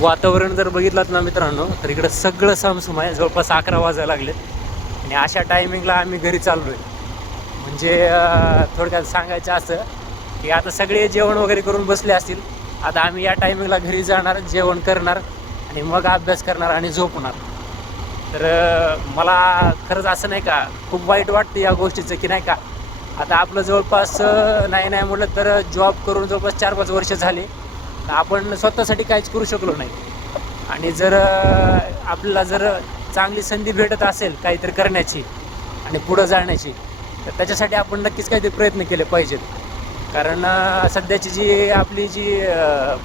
वातावरण जर बघितलं ना मित्रांनो, तर इकडं सगळं सामसूम आहे. जवळपास 11 वाजायला लागलेत आणि अशा टायमिंगला आम्ही घरी चाललो आहे. म्हणजे थोडक्यात सांगायचं असं की आता सगळे जेवण वगैरे करून बसले असतील. आता आम्ही या टायमिंगला घरी जाणार, जेवण करणार आणि मग अभ्यास करणार आणि झोपणार. तर मला खरंच असं नाही का खूप वाईट वाटतं या गोष्टीचं की नाही का आता आपलं जवळपास नाही म्हटलं तर जॉब करून जवळपास 4-5 वर्ष झाले. आपण स्वतःसाठी काहीच करू शकलो नाही. आणि जर आपल्याला जर चांगली संधी भेटत असेल काहीतरी करण्याची आणि पुढं जाण्याची, तर त्याच्यासाठी आपण नक्कीच काहीतरी प्रयत्न केले पाहिजेत. कारण सध्याची जी आपली जी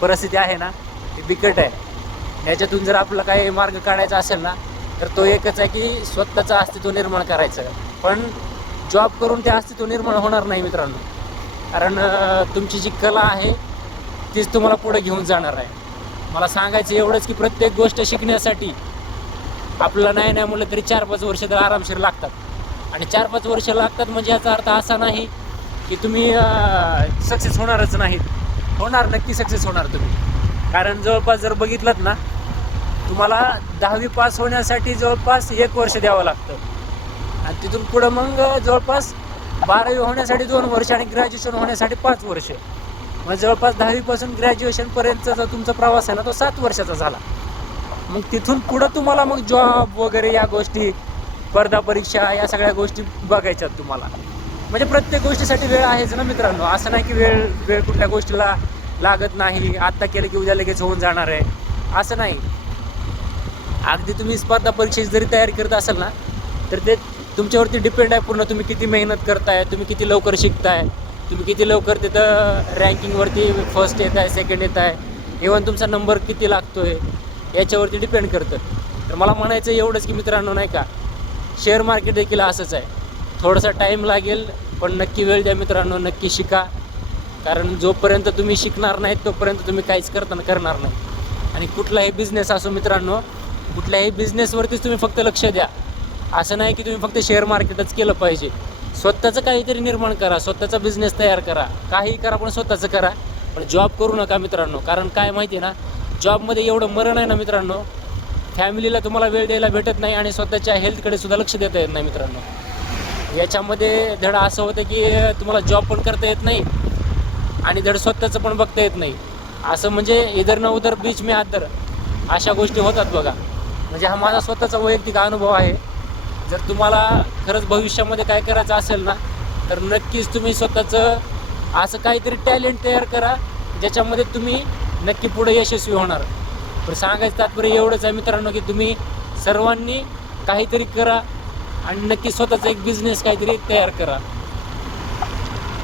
परिस्थिती आहे ना ती बिकट आहे. याच्यातून जर आपल्याला काही मार्ग काढायचा असेल ना, तर तो एकच आहे की स्वतःचं अस्तित्व निर्माण करायचं. पण जॉब करून ते अस्तित्व निर्माण होणार नाही मित्रांनो. कारण तुमची जी कला आहे तीच तुम्हाला पुढे घेऊन जाणार आहे. मला सांगायचं एवढंच की प्रत्येक गोष्ट शिकण्यासाठी आपल्याला नाही म्हटलं तरी 4-5 वर्ष तर आरामशीर लागतात. आणि 4-5 वर्ष लागतात म्हणजे याचा अर्थ असा नाही की तुम्ही सक्सेस होणारच नाहीत. होणार, नक्की सक्सेस होणार तुम्ही. कारण जवळपास जर बघितलं ना, तुम्हाला 10वी पास होण्यासाठी जवळपास 1 वर्ष द्यावं लागतं आणि तिथून पुढं मग जवळपास 12वी होण्यासाठी 2 वर्ष आणि ग्रॅज्युएशन होण्यासाठी 5 वर्ष. मग जवळपास 10वीपासून ग्रॅज्युएशनपर्यंतचा जो तुमचा प्रवास आहे ना तो 7 वर्षाचा झाला. मग तिथून पुढं तुम्हाला मग जॉब वगैरे या गोष्टी, स्पर्धा परीक्षा या सगळ्या गोष्टी बघायच्यात तुम्हाला. म्हणजे प्रत्येक गोष्टीसाठी वेळ आहेच ना मित्रांनो. असं नाही की वेळ कुठल्या गोष्टीला लागत नाही, आत्ता केलं की उद्या लगेच होऊन जाणार आहे, असं नाही. अगदी तुम्ही स्पर्धा परीक्षेची जरी तयारी करत असाल ना, तर ते तुमच्यावरती डिपेंड आहे पूर्ण. तुम्ही किती मेहनत करताय, तुम्ही किती लवकर शिकताय, तुम्ही किती लवकर तिथं रँकिंगवरती फर्स्ट येत आहे, सेकंड येत आहे, इव्हन तुमचा नंबर किती लागतो आहे याच्यावरती डिपेंड करतं. तर मला म्हणायचं एवढंच की मित्रांनो नाही का, शेअर मार्केट देखील असंच आहे. थोडासा टाईम लागेल पण नक्की वेळ द्या मित्रांनो, नक्की शिका. कारण जोपर्यंत तुम्ही शिकणार नाहीत तोपर्यंत तुम्ही काहीच करणार नाही. आणि कुठलाही बिझनेस असो मित्रांनो, कुठल्याही बिझनेसवरतीच तुम्ही फक्त लक्ष द्या. असं नाही की तुम्ही फक्त शेअर मार्केटच केलं पाहिजे. स्वतःचं काहीतरी निर्माण करा, स्वतःचा बिझनेस तयार करा, काहीही करा पण स्वतःचं करा. पण जॉब करू नका मित्रांनो. कारण काय माहिती आहे ना, जॉबमध्ये एवढं मरण आहे ना मित्रांनो, फॅमिलीला तुम्हाला वेळ द्यायला भेटत नाही आणि स्वतःच्या हेल्थकडे सुद्धा लक्ष देता येत नाही मित्रांनो. याच्यामध्ये धड असं होतं की तुम्हाला जॉब पण करता येत नाही आणि धड स्वतःचं पण बघता येत नाही. असं म्हणजे इधर ना उधर बीच में आदर अशा गोष्टी होतात बघा. म्हणजे हा माझा स्वतःचा वैयक्तिक अनुभव आहे. जर तुम्हाला खरंच भविष्यामध्ये काय करायचं असेल ना, तर नक्कीच तुम्ही स्वतःचं असं काहीतरी टॅलेंट तयार करा ज्याच्यामध्ये तुम्ही नक्की पुढे यशस्वी होणार. पण सांगायचं तात्पर्य एवढंच आहे मित्रांनो की तुम्ही सर्वांनी काहीतरी करा आणि नक्की स्वतःचा एक बिझनेस काहीतरी तयार करा.